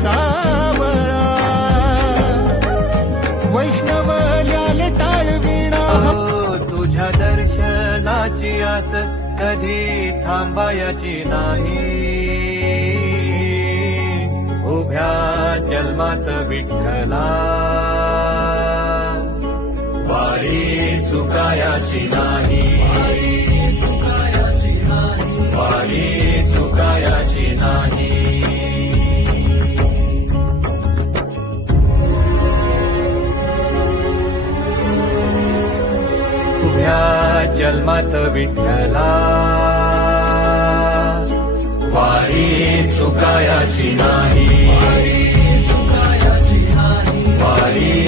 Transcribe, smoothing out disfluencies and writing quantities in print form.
सावळा वैष्णव ल्याले टाळविणा तुझ्या दर्शनाची आस कधी थांबायची नाही उभ्या जन्मात विठ्ठला वारी चुकायाची नाही वारी चुकायाची नाही उभ्या जन्मात विठ्ठला वारी चुकायाची नाही वारी